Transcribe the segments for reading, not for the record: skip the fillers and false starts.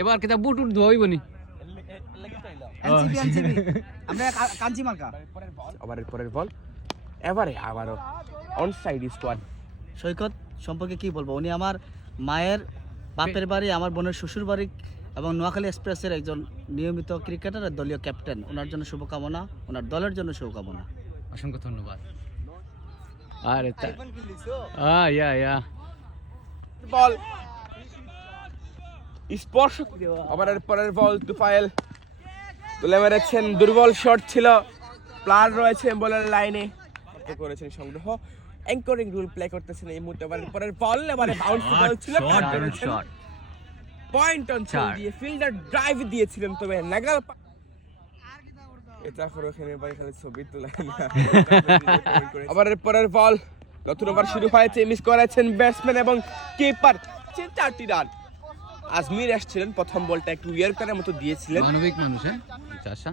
এবার কেটা বুট উঠ ধোইব নি এনসিবি আমরা কাঞ্চি মার্কা ওভারের পরের বল এবারে আবারও অনসাইড স্কোয়াড। সৈকত সম্পর্কে কি বলবো, উনি আমার মায়ের বাপের বাড়ি, আমার বোনের শ্বশুর বাড়ি এবং নোয়াখালী এক্সপ্রেসের একজন নিয়মিত ক্রিকেটার আর দলীয় ক্যাপ্টেন। ওনার জন্য শুভকামনা, ওনার দলের জন্য শুভকামনা। অসংখ্য ধন্যবাদ। আরে ইয়া বল স্পর্শ ওভারের পরের বল তুফাইল তুলে মেরেছেন, দুর্বল শট ছিল, প্লান রয়েছে বোলার লাইনে করেছেন সংগ্রহ। অ্যাঙ্করিং রুল প্লে করতেছেন এই মুহূর্তে। ওভারের পরের বল এবারে বাউন্স বল ছিল, পয়েন্ট অন দিয়ে ফিল্ডার ড্রাইভ দিয়েছিলেন, তবে নাগাল এটা করে ওখানে ভাই খালি ছবি তোলা না। ওভারের পরের বল, নতুন ওভার শুরু হয়েছে, মিস করেছেন ব্যাটসম্যান এবং কিপার, 4টি রান। আজমির আসছিলেন, প্রথম বলটা একটু ইয়র্কারের মতো দিয়েছিলেন। মানবিক মানুষ, হ্যাঁ চাষা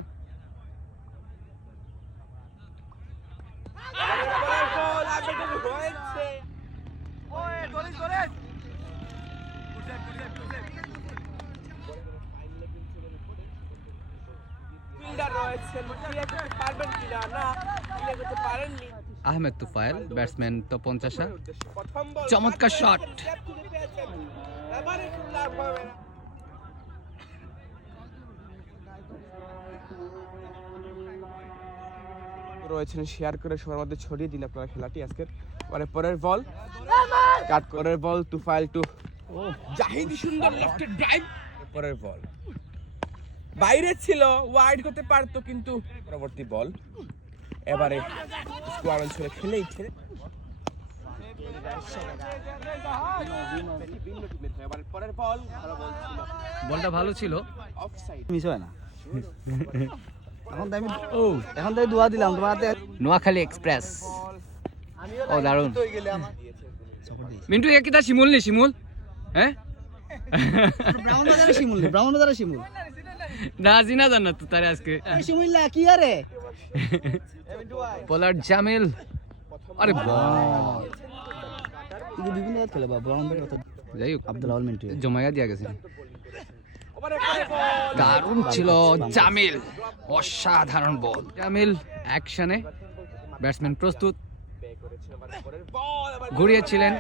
আহমেদ তুফাইল ব্যাটসম্যান তো 50 চমৎকার শট। রয়েছেন শেয়ার করে সবার মধ্যে ছড়িয়ে দিন আপনারা খেলাটি আজকের। পরের বল কাট করার বল তুফাইল টু জাহিদ, সুন্দর লেফটে ড্রাইভ। পরের বল বাইরে ছিল, ওয়াইড হতে পারতো, কিন্তু পরবর্তী বল এবারে স্কোয়ার অঞ্চলে খেলেই ছেড়ে পরের বল ভালো বল ছিল, বলটা ভালো ছিল, অফসাইড মিস হয় না। এখন তাই দোয়া দিলাম তোমাতে। নোয়াখালী এক্সপ্রেস। ও দারুণ। মিন্টু এ কিটা শিমুল নি শিমুল, হ্যাঁ ব্রাউন বাজারে শিমুল না জিনা জান্নাত তো তারে আজকে শিমুল্লা কি আরে বোলার জামিল। আরে বল কিন্তু বিভিন্ন খেলে বা ব্রাউন বাজার কথা যাই হোক আব্দুল আওয়াল মিন্টু জমায়া দিয়া গেছে। দারুণ ছিল জামিল, অসাধারণ বল। জামিল অ্যাকশনে, ব্যাটসম্যান প্রস্তুত, ঘুরিয়েছিলেন,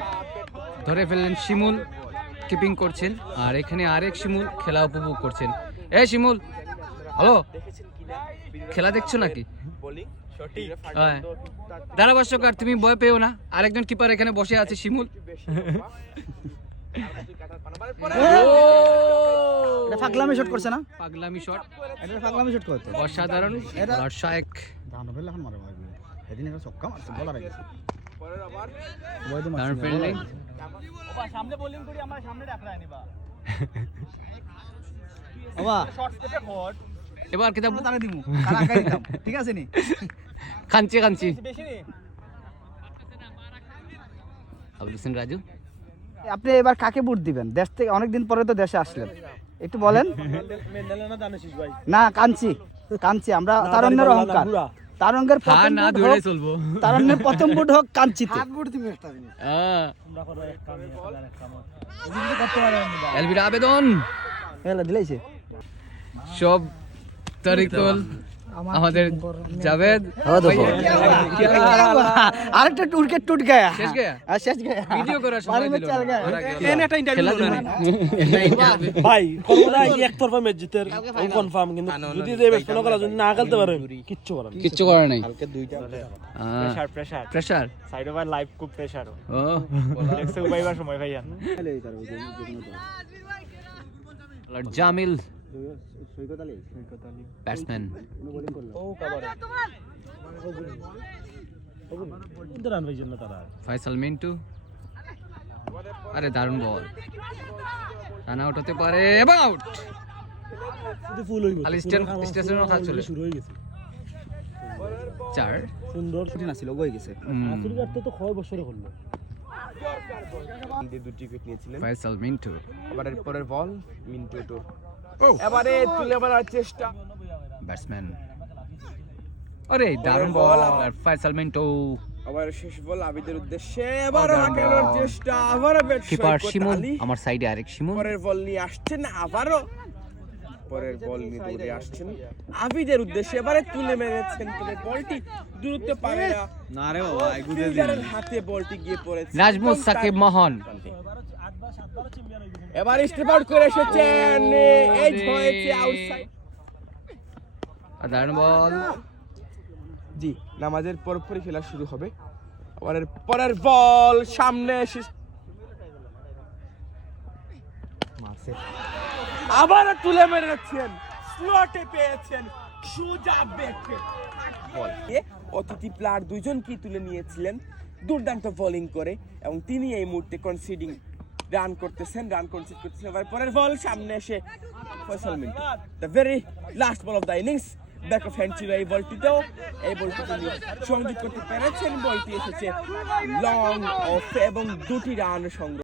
ধরে ফেললেন শিমুল, কিপিং করছেন, আর এখানে আরেক শিমুল খেলা উপভোগ করছেন। এই শিমুল, হ্যালো, খেলা দেখছো নাকি? ধারাভাষ্যকার তুমি ভয় পেও না, আরেকজন কিপার এখানে বসে আছে শিমুল। এটা ফাগলামি শট করছে না, পাগলামি শট, এটা ফাগলামি শট করতে অসাধারণ। আর শায়েক দানবেল এখন মারে ভাই, এদিন একটা ছক্কা মারছে, বলার আগে দারুণ ফিল্ডিং। ওবা সামনে বোলিং করি, আমার সামনে ডাকলা নিবা বাবা শর্ট স্টেপে হট এবার কিতা তারে দিমু কারাকাই দিতাম, ঠিক আছে নি কাঞ্চি বেশি নি। আবুল হোসেন রাজু, আপনি এবার কাকে ভোট দিবেন? দেশ থেকে অনেকদিন পরে তো দেশে আসলেন, একটু বলেন। মেন্ডেলা দানেশিস ভাই না কাঞ্চি আমরা তারণ্যের অহংকার, তারঙ্গের প্রথম না ভোট দৌড়ে হোক, চলবো, তারণ্যের প্রথম ভোট হোক কাঞ্চিতে। তোমরা করো এক কাম আর এক কাম এদিকে করতে পারেন না। এলবির আবেদন হেলা দিলাইছে সব তরিকুল, আমাদের জাভেদ আরেকটা টুট গায়া শেষ গয়া শেষ গায়া ভিডিও করার সময় দিল চাল গায়া এনে একটা ইন্টারভিউ খেলা ভাই করোনা একতরফা ম্যাচ জিতের কনফার্ম, কিন্তু যদি যে ব্যাটসম্যান করা যদি না খেলতে পারে কিচ্ছু করে নাই। কালকে দুইটা প্রেসার সাইড ওভার লাইভ খুব প্রেসার ও দেখছে উপাইবার সময় ভাইয়া জামিল ব্যাটসম্যান, ফয়সাল মিন্টু, আরে দারুণ বল, রান আউট হতে পারে এবং আউট। খালি স্টেশনের কাজ চলে শুরু হয়ে গেছে। 4 সুন্দর ছুটি না ছিল হয়ে গেছে। দুটি উইকেট নিয়েছিলেন ফয়সাল মিন্টু। পরের বল মিন্টু টু এবারে তুলে মারার চেষ্টা, ব্যাটসম্যান, আরে দারুণ বল, ফয়সাল মিন্টু আবার শেষ বল আবিদের উদ্দেশ্যে, এবারও হাঁকানোর চেষ্টা, আবারও ব্যাট কিপার সৈকত শিমুল, আলী। আমার সাইডে আরেক শিমুল। পরের বল নিয়ে আসছেন আবারও, পরের বল নিয়ে দৌড়ে আসছেন আবিদের উদ্দেশ্যে, এবারে তুলে মেরেছেন, তবে বলটি দূরত্ব পাবে না। না রে বাবা ফিল্ডারের হাতে বলটি গিয়ে পড়েছে নাজমুল সাকিব মোহন। এবার স্টেপ আউট করে এসেছেন, এজ হয়েছে আউটসাইড। দারুণ বল। জি, নামাজের পরপরই খেলা শুরু হবে। পরের বল সামনে এসে আবার তুলে মেরেছেন, স্লটে পেয়েছেন সুজা বেটে বল। অতিথি প্লেয়ার দুইজনকে তুলে নিয়েছিলেন দুর্দান্ত বোলিং করে, এবং তিনি এই মুহূর্তে রান করতেছেন। এবার পরের বল সামনে এসে Faisal Mintu, the very last ball of the innings, back of hand ছিল এই বলটিতেও, এই বলটি তিনি সংযোগ করতে পেরেছেন। বলটি এসেছে লং অফ এবং 2টি রান সংগ্রহ।